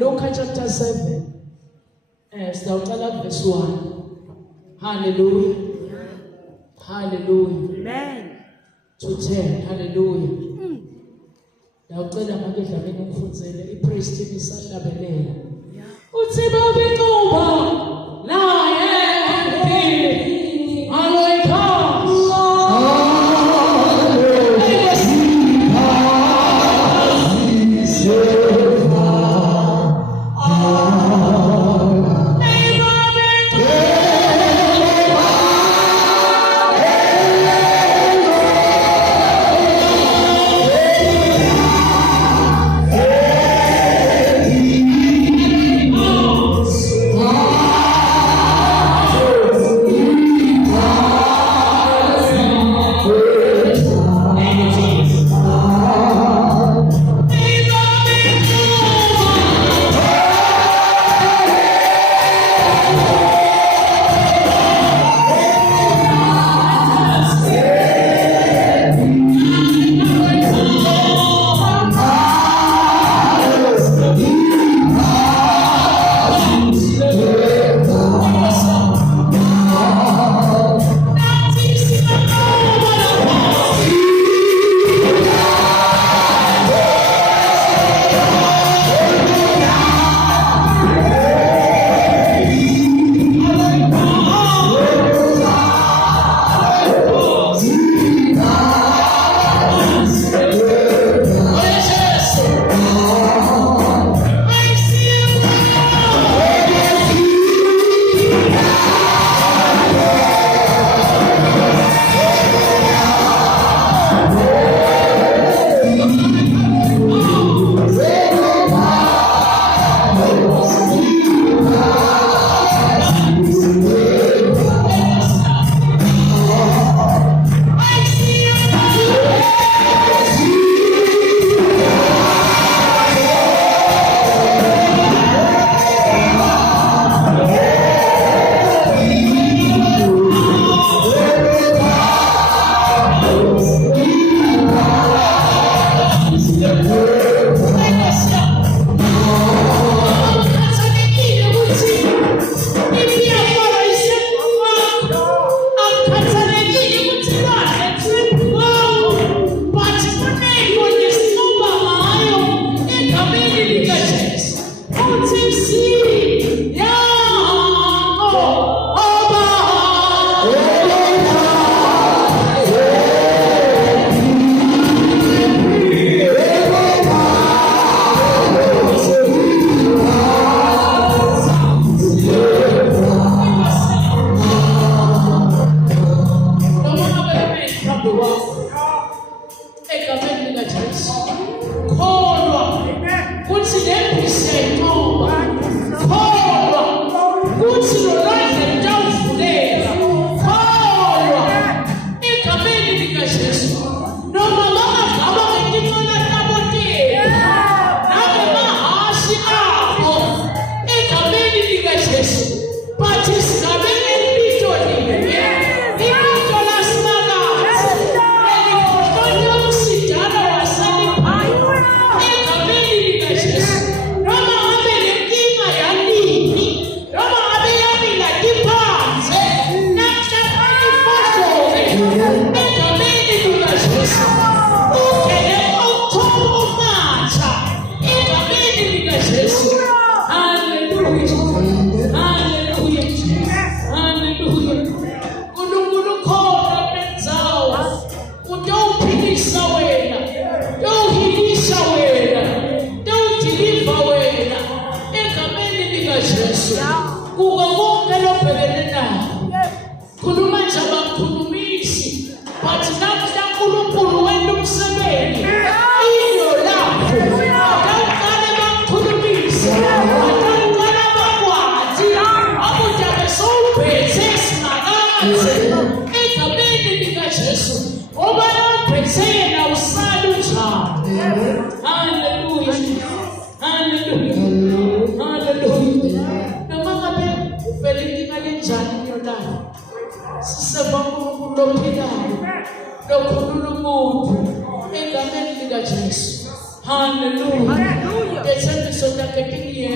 Luke chapter 7. Sitawuqala verse 1. Hallelujah. Hallelujah. Amen. To 10. Hallelujah. Ndawucela manje dlamini umfundzele ipriest isahlabelela. Uthi babinqoba la yendini aloyikhaya. Hallelujah. Hallelujah.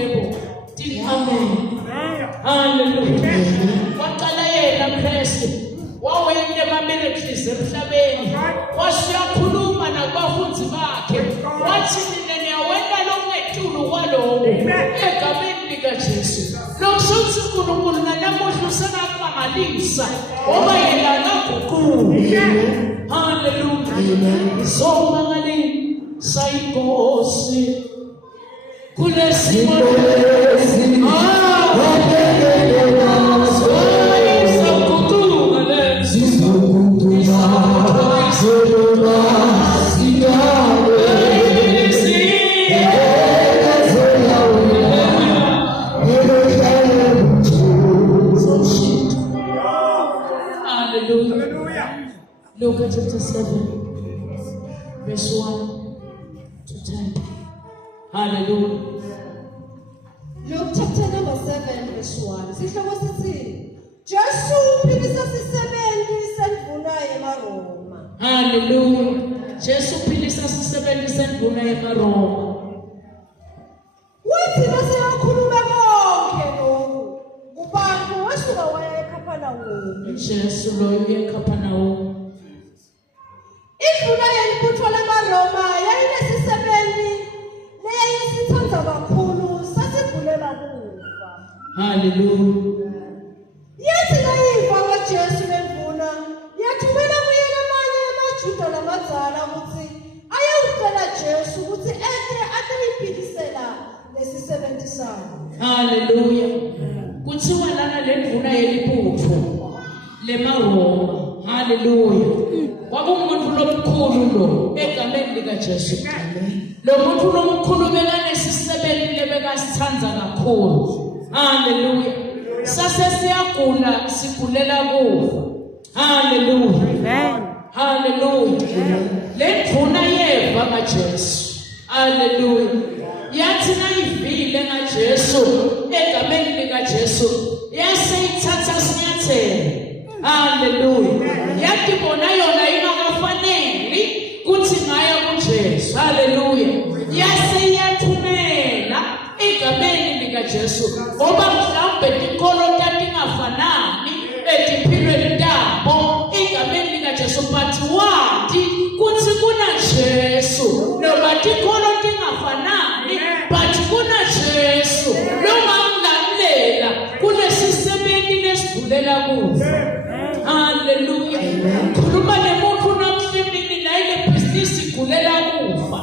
zize emhlabeni wasiyakhuluma nakubafundi bakhe wathi mina niyawena longetulu kwalowo egameni likaJesu lokusuthi uNkulunkulu nanamuhla usenakumangalisa ngoba yena akaguquki. Hallelujah. Zomangalini sayinkosi kulesimo Luke chapter 7, verse 1 to 10. Hallelujah. Luke chapter number 7, verse 1. Sihloko sithi Jesu uphilisa sisebenzi sendvuna yeMaroma. Hallelujah. Jesu uphilisa sisebenzi sendvuna yeMaroma. Wathi bese yakhuluma konke lokhu kubantu wasuka waya eKhapanawume. Jesu loyo eKhapanawume. Induna yelibutho lamaRoma yayinesisebenzi leyayisithanda kakhulu sasigulela kufa. Hallelujah. Yathi nayiva kaJesu lenduna yathumela kuye amanye amaJuda lamadzala ukuthi ayewucela Jesu ukuthi eke ateyiphilisela lesisebenzi sayo. Hallelujah. Kuthiwa lana lenduna yelibutho leMaroma. Hallelujah. Kwakumuntu lomkhulu lo egameni likaJesu. Lo muntu lomkhulu bekanesisebenzi lebekasithanda kakhulu. Hallelujah. Sasesiyagula sigulela kufa. Hallelujah. Amen. Hallelujah. Lenduna yeva kaJesu. Hallelujah. Yathi nayivile ngaJesu egameni likaJesu yaseyithatha sinyathelo. Hallelujah. Yathi bona yona ingakafaneli kuthi ngaya kuJesu. Hallelujah. Yaseyathumela egameni likaJesu ngoba mhlawumbe tinkolo tatingafanani etiphilweni tabo egameni likaJesu but wathi kuthi kuna Jesu noma tinkolo tingafanani but kuna Jesu longamlalela kulesisebenzi lesigulela kufa. Hallelujah. Khuluma nemuntu namhlanje nayile business igulela kufa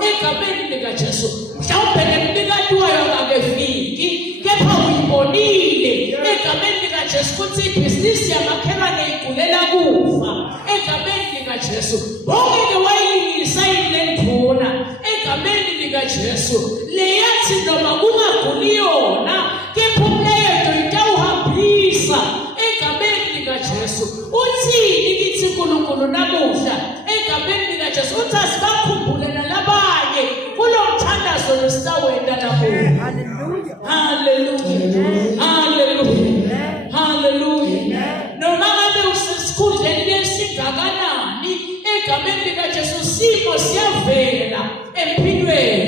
egameni likaJesu. Mhlawumbe nemnikati wayo akafiki kepha uyibonile egameni likaJesu kuthi business yamakhelwane igulela kufa egameni likaJesu. Ongeke wayilisa ilenduna egameni likaJesu leyathi noma kungaguli yona kepha umleyo itawuhambisa egameni likaJesu. Uthini kithi uNkulunkulu namuhla egameni likaJesu uthi asibakhumbule nalabanye kulo mthandazo lesitawenda namuhla. Hallelujah. Hallelujah. Hallelujah. Hallelujah. Noma ngabe usesikhundleni lesingakanani egameni likaJesu simo siyavela empilweni.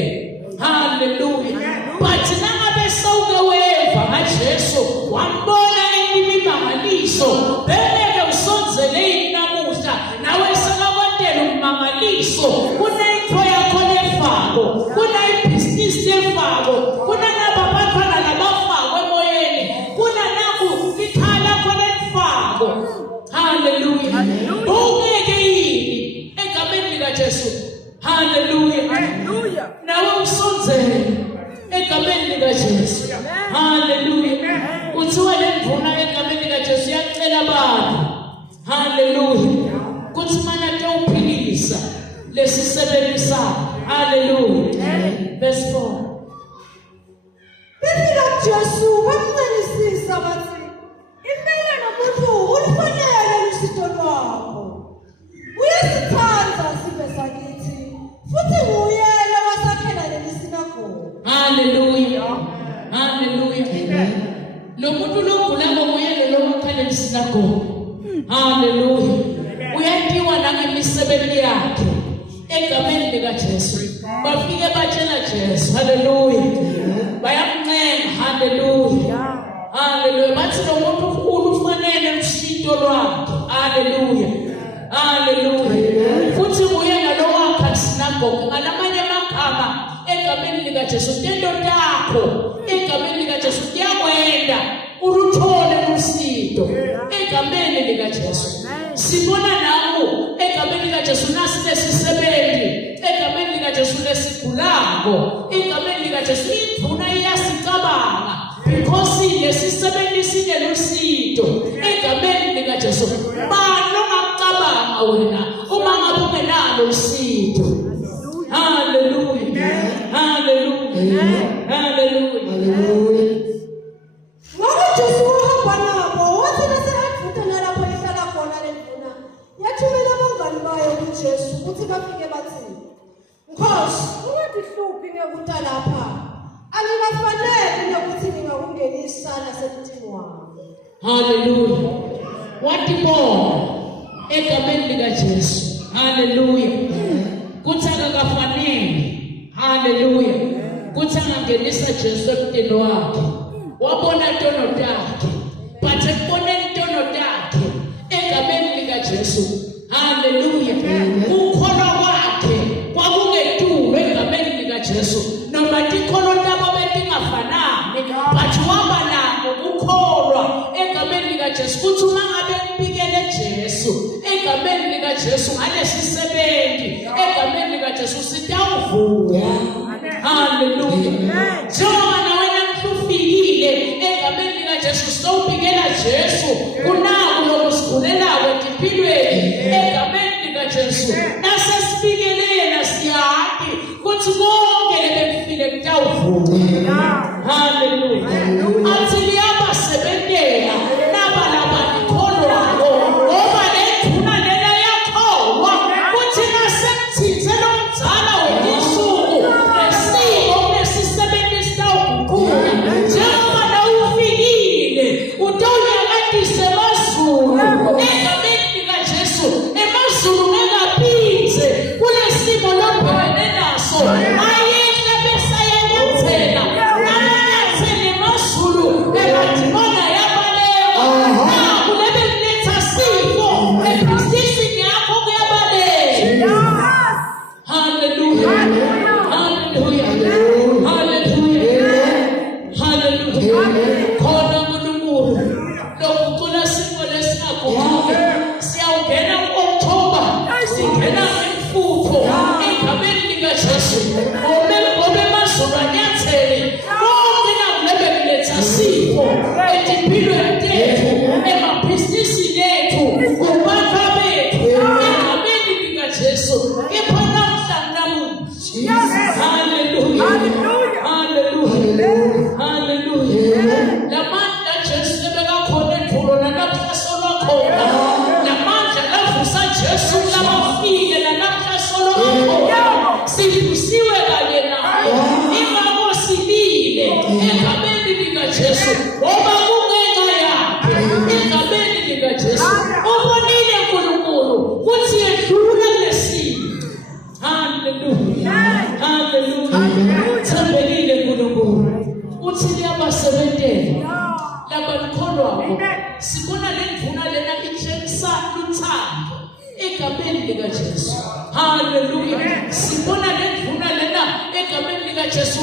Hallelujah. But nangabe sawuke weva ngaJesu wambona imimangaliso beke usonzele namuhla nawe sekakwentela umangaliso kunento yakho lefako kuna ibusiness lefako kuna nababantwana nabafako emoyeni kuna naku ikhala khona lefako. Hallelujah. Ungeke yini egameni likaJesu. Hallelujah. Hallelujah. Nawe usonzele egameni likaJesu. Hallelujah. Kuthiwa lenduna egameni likaJesu yacela abantu. Hallelujah. Kuthi mana tawuphilisa lesisebenzi sakho. Hallelujah. Verse 4. Befika kuJesu bamcelisisa bathi impela nomuntu ulifanele usito lwakho. Uyasithanda sibe sakithi futhi nguye lowasakhela lelisinagoga. Hallelujah. Hallelujah. Lo muntu logulako nguye lo wakhela lelisinagoga. Hallelujah. Uyatiwa nangemisebenzi yakhe egameni likaJesu. Bafike batshela Jesu. Hallelujah. Bayamncenga. Hallelujah. Hallelujah. Bathi lo muntu ufanele usito lwakhe. Hallelujah. likaJesu tento takho egameni likaJesu kuyakwenda uruthole usizo egameni likaJesu. Sibona nawo egameni likaJesu nasi lesisebenzi egameni likaJesu lesigulako egameni likaJesu induna iyasicabanga because lesisebenzi sinelusizo egameni likaJesu. Bani ongacabanga wena uma ngabe ungenalo usizo? Hallelujah. Hallelujah. Hallelujah. Ngoba Jesu wahamba nabo wathi bese advutana lapho ehlala khona lenduna yathumela abangani bayo kuJesu ukuthi bafike bathi, Nkosi, ungadihluphi ngekuta lapha. Angikafanele ukuthi ningakungenisa nasemntini wami. Hallelujah. Watibona egameni likaJesu. Hallelujah. Kuthi akakafanele. Hallelujah. Kuthi angangenisa Jesu emntini wakhe. Wabona intono takhe. But ekubona intono takhe egameni likaJesu. Hallelujah. Ukholwa kwakhe kwakungetulo egameni likaJesu. Noma tikholwa tabo betingafanani, but waba nako ukholwa egameni likaJesu. Kuthi uma ngabe kupikele Jesu egameni likaJesu ngalesisebenzi egameni likaJesu sitawuvuka. Hallelujah. Njengoba wena mhlufikile egameni likaJesu sitawubikela Jesu kunako lokusigulelako empilweni egameni likaJesu. Nasesibikelena siyazi kuthi konke lebekufile kutawuvuka. Hallelujah. Athi liyabasebentela nabalaba nikholwayo ngoba lenduna lena yakholwa kuthi nasemthinze lomzala welisuku nesiko kunesisebenzi sitawuguquka. Njengoba nawufikile utawunyakadise emazulu egameni likaJesu. Emazulu ngekaphinze kulesimo lobhekene naso ayehle besayenyathela ayanyathele emazulu ekadimona yabaleka nakulebeletha sifo ebhizinisini yakho kuyabaleka. Hallelujah. Hallelujah. Hallelujah. Hallelujah. Khona uNkulunkulu lokucula sifo lesinaguquki. Siyawungena ku-October singena ngemfutho egameni likaJesu. Ngobe emazulu anyathele konke nakulebekuletha sifo empilweni tethu emabhizinisini ethu kubantu bethu egameni likaJesu. Kepha namuhla. Hallelujah. Hallelujah. Hallelujah. Lamandla Jesu lebekakhona endulo nanamuhla solwakhona. Lamandla lavusa Jesu labafile nanamuhla solwakhona. Sivusiwe kanye naye. Ingakho silile egameni likaJesu ngoba kungenxa yakhe egameni likaJesu. Ubonile uNkulunkulu kuthi yedlula kulesimo. Hallelujah. Hallelujah. Thembekile uNkulunkulu uthi liyabasebentela labanikholwako. Sibona lenduna lena itshengisa uthando egameni likaJesu. Hallelujah. Sibona lenduna lena egameni likaJesu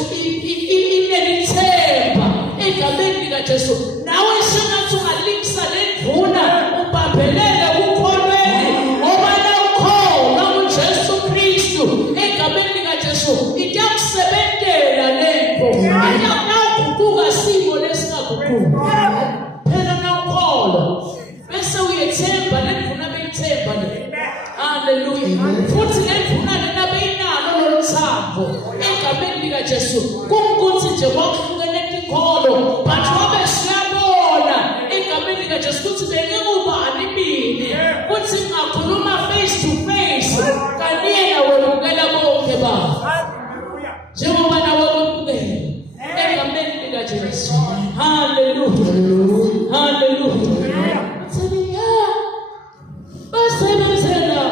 inelithemba egameni likaJesu. Nawe sengathi ungalikisa lenduna ubambelele ukholweni ngoba nawukholwa kuJesu Kristu egameni likaJesu itakusebentela lento. Nawuguquka simo lesingaguquka phela nawukholwa bese uyethemba lenduna beyithemba le. Hallelujah. Futhi lenduna lena beyinalo loluthambo egameni likaJesu. Kungukuthi nje kwakuhlukene tinkholo but wabe siyabona egameni likaJesu kuthi bengekubani mina kuthi ngakhuluma face to face kaniyena wemukela bonke baba njengoba nawe wemukela egameni likaJesu. Hallelujah. Hallelujah. Basebenzela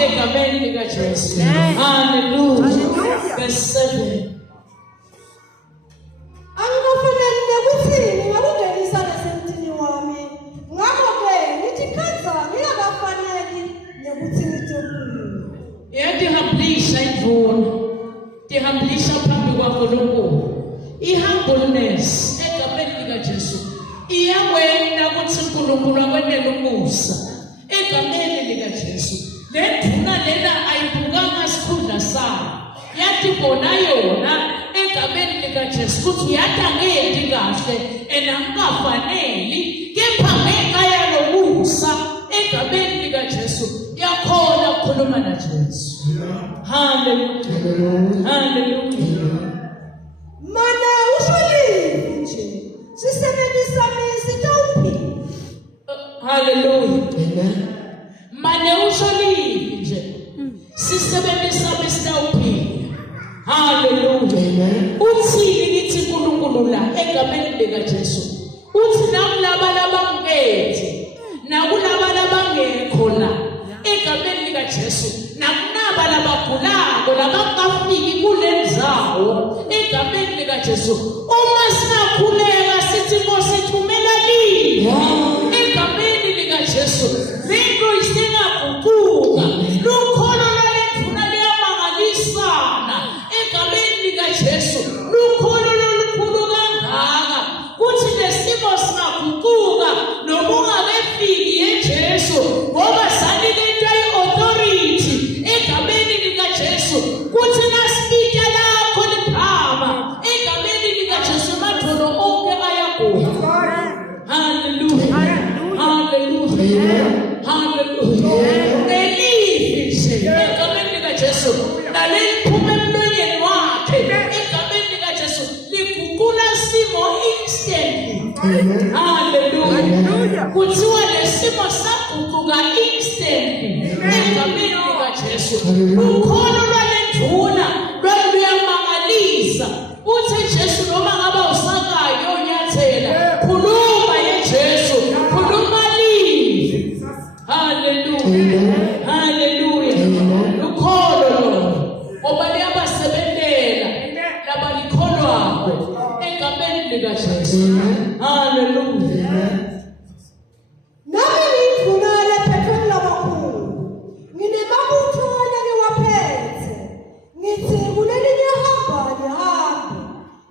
egameni likaJesu. Hallelujah. Verse 7. Angikufanele ukuthi ngingakungenisa nasemthini wami. Ngakho-ke ngithi khanza ngingakafaneli nokuthi ngithi kuyo. Iyadihambisha imvuna. Dihambisha phambi kwakho lokho. I-humbleness egameni likaJesu iyawena ukuthi uNkulunkulu akwenele umusa egameni likaJesu. Le nduna lena ayibukanga isikhundla sayo. Yathi bona yona egameni likaJesu ukuthi uyadangeli kahle enangafaneli kepha ngekhaya lomusa egameni likaJesu yakhona ukukhuluma naJesu. Hallelujah. Hallelujah. Mana usholivi nje. Sisebenzisa misitawuphi. Hallelujah. Mane usholivi nje. Sisebenzisa misitawuphi. Hallelujah. Uthini lithi uNkulunkulu la egameni likaJesu. Uthi namlaba labangekho nakulaba labangekho la egameni likaJesu nakunaba labagulako labangafiki kule ndawo egameni likaJesu. Uma singakhuleka sithi Nkosi thumela lini egameni likaJesu. Lento isengaguquka. Lukholo lwalenduna liyamangalisana egameni likaJesu. Lukholo lolukhulu kangaka kuthi lesimo singaguquka noma ungakefiki eJesu ngoba saniketwa i-authority egameni likaJesu kuthi naspita lakho liphama egameni likaJesu madolo onke ayaguqa. Hallelujah. Hallelujah. Hallelujah. Elifi nje egameni likaJesu naliphume emlonyeni wakhe egameni likaJesu liguqula simo instantly. Hallelujah. Kuthiwa lesimo saguquka instantly egameni likaJesu. Ukholo lwalenduna lwaluyamangalisa. Uthi Jesu noma ngaba usakayo onyathela khuluma yeJesu, khuluma livi. Hallelujah. Hallelujah. Ukholo lo ngoba liyabasebenzela labalikholwako egameni likaJesu. Hallelujah. Nami ngiyivuna lephethweni labakhulu. Nginemabutho ngiwaphethe. Ngithi kulelinye hamba lihambe.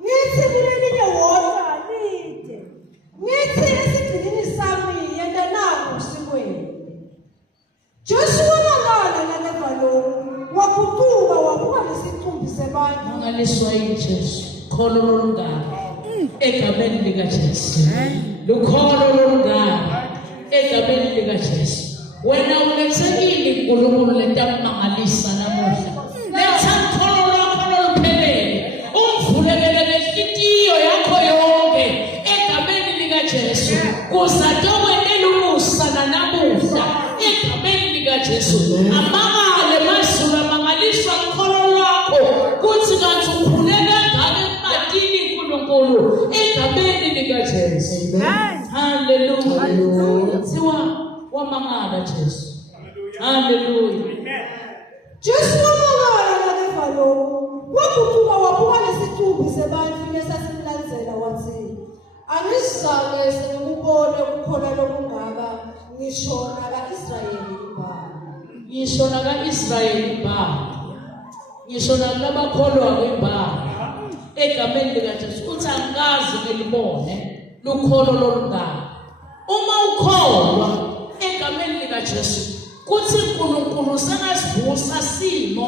Ngithi kulelinye wodwa lide. Ngithi esigcinini sami yenda naku usikweni. Joshua mangala nalevalo waguquka wabuka lesicumbi sebantu. Mangaliswa yiJesu. Kholo lolungaka egameni likaJesu. Lukholo lolungaka egameni likaJesu. Wena ulethekile uNkulunkulu lentamangalisa namuhla. Letha kholo lwakho loluphelele. Umvulekele lenhliziyo yakho yonke egameni likaJesu. Kuzatokwenela umusa namuhla egameni likaJesu. Amangale mazulu amangaliswa kholo lwakho kuthi kanti ukhuleka ngabe kumadini uNkulunkulu egameni likaJesu. Hallelujah. Siwa wamangala Jesu. Hallelujah. Joshua mangala nalevalo waguquka wabuka lesicumbi sebantu lesasimlandzela wathi angisizake sengikubone ukukhona lokungaka ngishona kaIsrayeli ibhala. Ngishona kaIsrayeli ibhala. Ngishona kulabakholwa kwibhala egameni likaJesu. Uthi angikaze ngilibone lukholo lolungaka. Uma ukholwa egameni likaJesu kuthi uNkulunkulu sengasivusa simo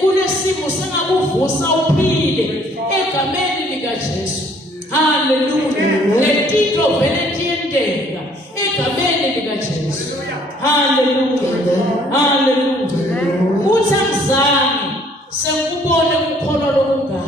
kulesimo sengakuvusa uphile egameni likaJesu. Hallelujah. Letito vele tiyendeka egameni likaJesu. Hallelujah. Hallelujah. Uthi angizange sengikubone ukukholwa lokungaka.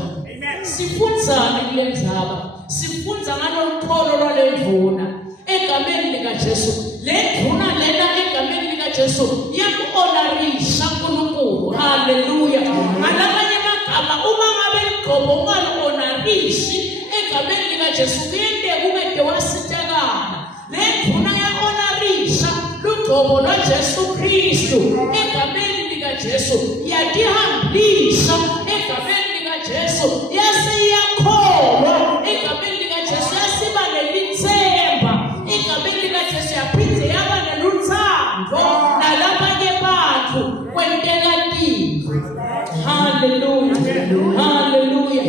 Sifundzani kule ndzaba? Sifundza ngalolukholo lwalenduna egameni likaJesu. Le nduna lena egameni likaJesu yaku-honorisha uNkulunkulu. Hallelujah. Ngalabanye amagama uma ngabe ligqobo ungalu-honorishi egameni likaJesu kuyenteka ungede wasitekana. Le nduna ya-honorisha lukholo lujobo lwaJesu Kristu egameni likaJesu yadihambisa egameni likaJesu yasiyakholwa egameni likaJesu yasiba nelithemba egameni likaJesu yaphinde yaba neluthando nalabanye bantu kwentela tivo. Hallelujah, hallelujah.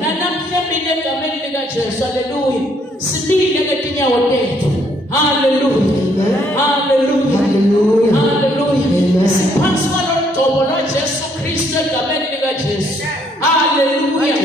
Nanamhla mina egameni likaJesu, hallelujah, simile ngetinyawo tethu. Hallelujah, hallelujah, hallelujah. Siphansi kwalomgcobo lwaJesu Kristu egameni likaJesu. Hallelujah.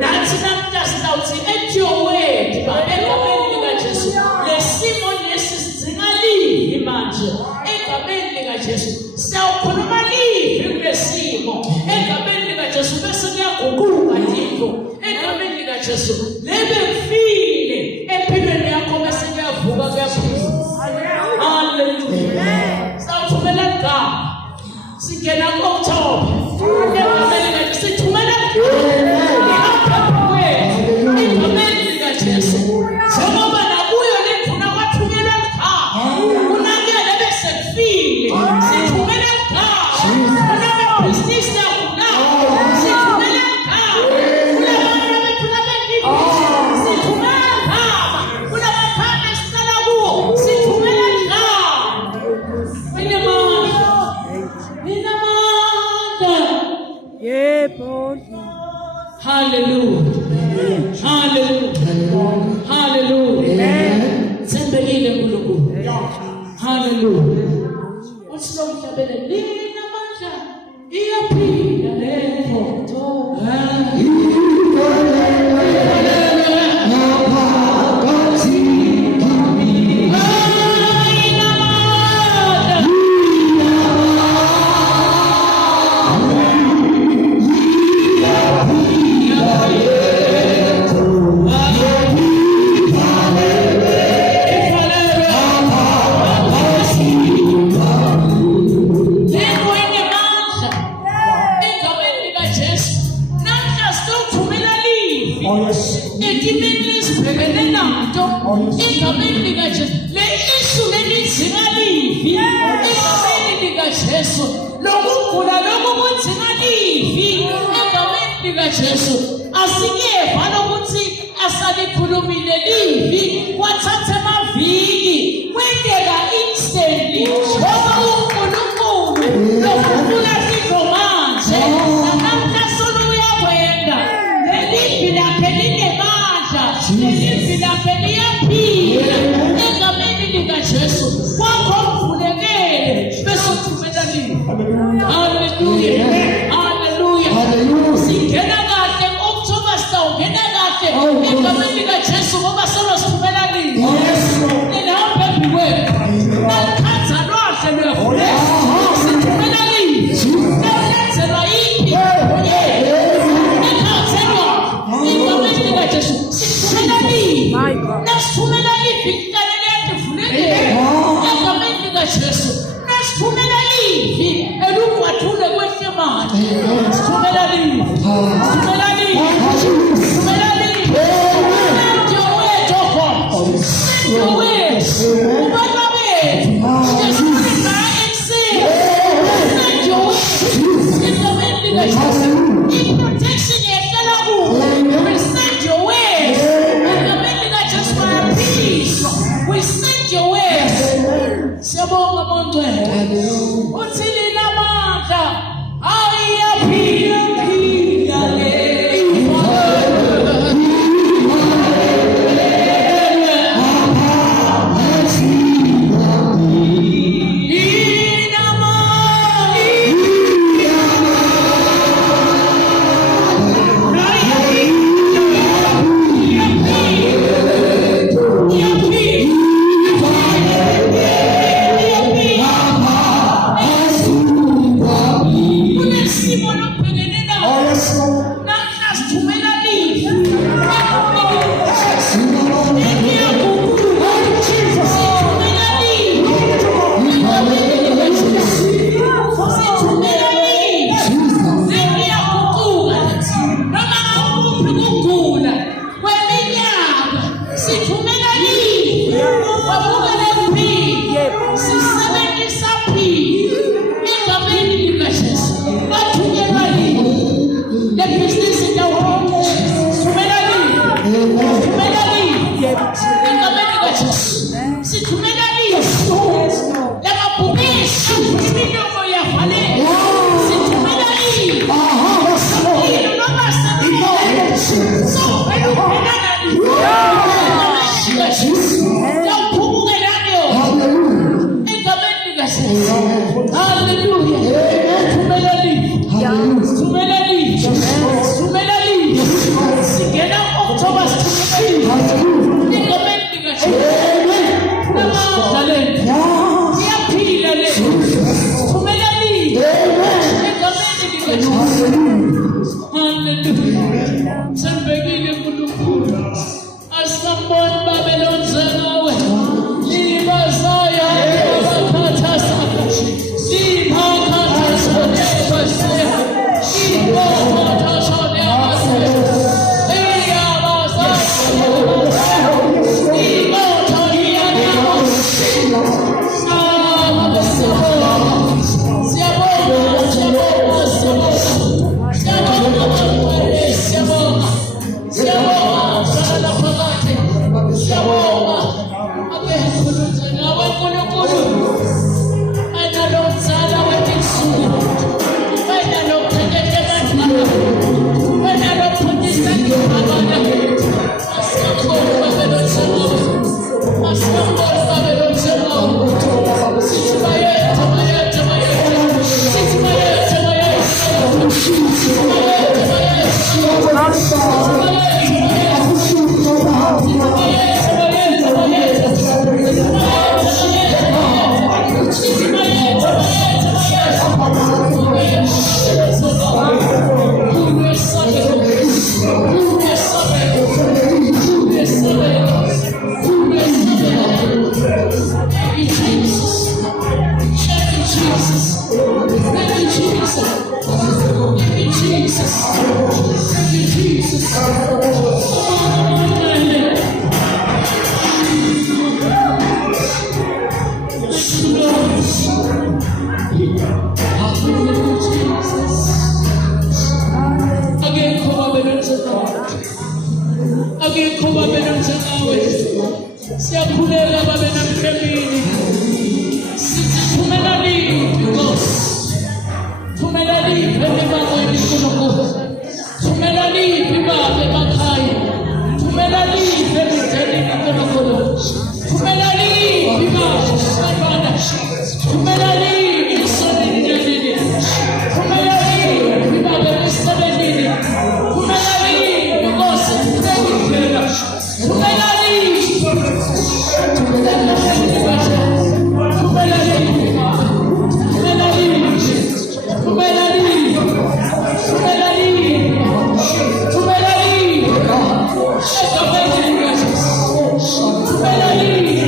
Nathi namhla sitawuthi at your word egameni likaJesu. Lesimo lesi sidzingalini manje egameni likaJesu. Siyawukhuluma livi kulesimo egameni likaJesu bese kuyaguquka into egameni likaJesu. Lebefile empilweni yakho bese kuyavuka kuyaphila. Hallelujah. Sawuthumela igama singena ku-October egameni likaJesu. Sithumela egameni likaJesu. Njengoba nakuyo lenduna kwathunyelwa igama unakele bese kufile. Sithumela igama kunamabhizinisi akunawo. Sithumela igama kulabantu abethula bendibhizinisi. Sithumela igama kulabakhanda esihlala kuwo. Sithumela igama. Minamandla. Yebo. Hallelujah. Hallelujah. Hallelujah. Sembelile uNkulunkulu. Hallelujah. Usinomhlabele lina manje iyaphinda lento. Jesu asikeva lokuthi asalikhulumile livi kwathatha amaviki kwendeka instantly ngoba uNkulunkulu lokufuna sidlo manje namhla solo uyakwenda lelivi lakhe linemandla lelivi lakhe liyaphila egameni likaJesu kwakho mvulekele bese uthumela livi. Hallelujah, hallelujah. Singena kahle October sitawungena kahle egameni likaJesu ngoba solo sithumela livi. Ninawo phambi kwethu nalikhatha lwahle lwefule sithumela livi. Nalenzelwa yiphi ekhathelwa egameni likaJesu sithumela livi. Nasithumela livi kanye leyadivulekile egameni likaJesu. Nasithumela livi elungwathule kwehlema Siyakhuleka babe namphemini. Sithi thumela liphi Nkosi. Thumela liphi emibangweni kuNkulunkulu. Thumela liphi Baba emakhaya. Thumela liphi emindenini kuNkulunkulu. Thumela liphi Baba abantwana. Thumela liphi emsebenzini. Thumela liphi Baba emsebenzini. Thumela liphi Nkosi kuphela. Thumela liphi. Thumela liphi Baba. Thumela liphi Baba. Thumela liphi. Thumela liphi. Thumela liphi. Thumela liphi. Thumela liphi.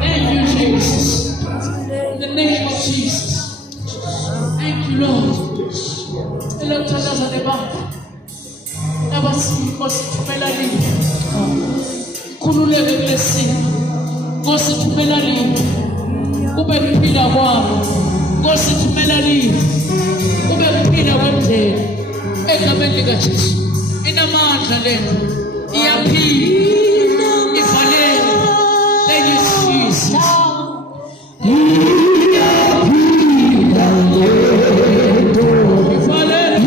Thank you, Jesus. In the name of Jesus. Thank you, Lord. Hello, Tadaza Deba. Never see Nkosi thumela liphi. Khululeke kulesimo. Nkosi thumela liphi. Kube kuphila kwabo. Nkosi thumela liphi. Kube kuphila kwendlela. Egameni likaJesu. Inamandla lento. Iyaphila. Ivalele. Thank you, Jesus. Ivalele.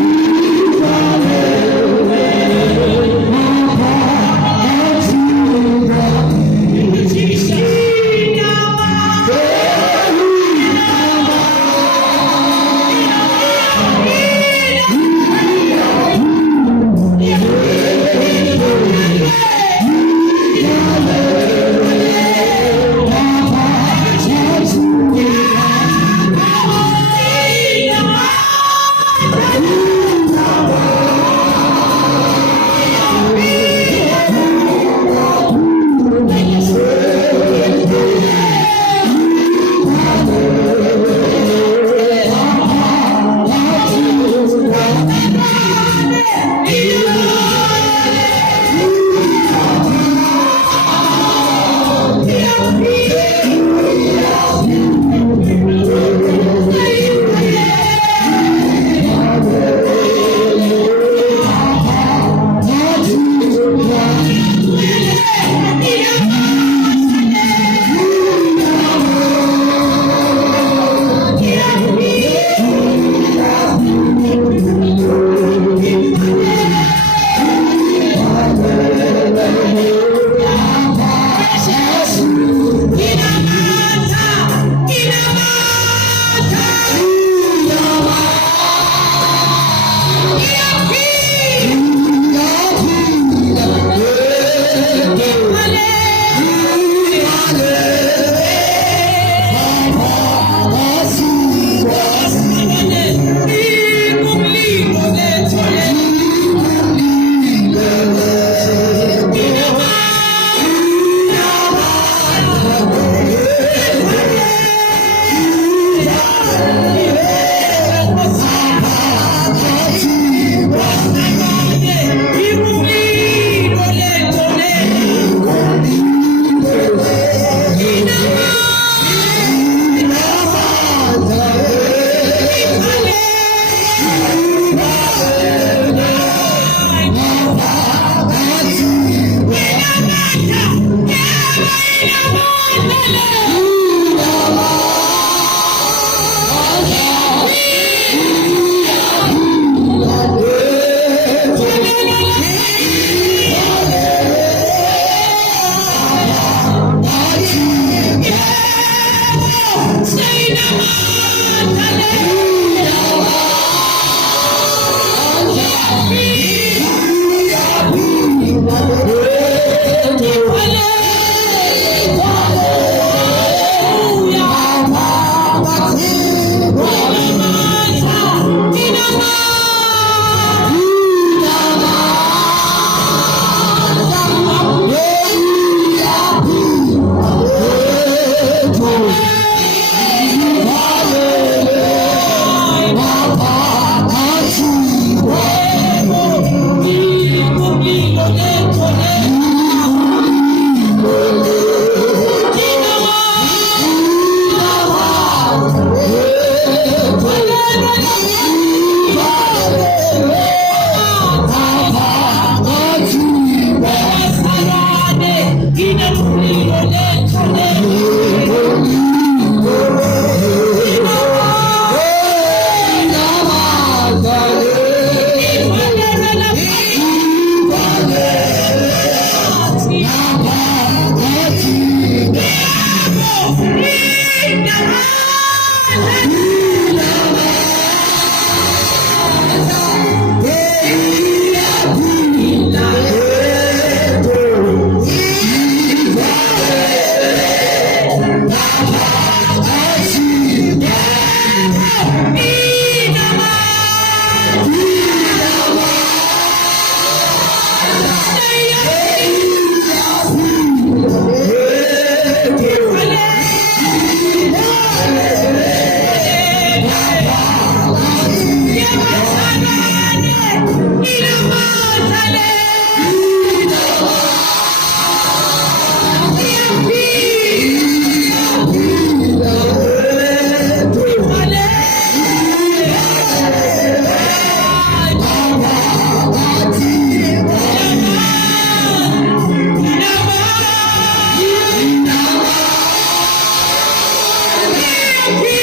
agree.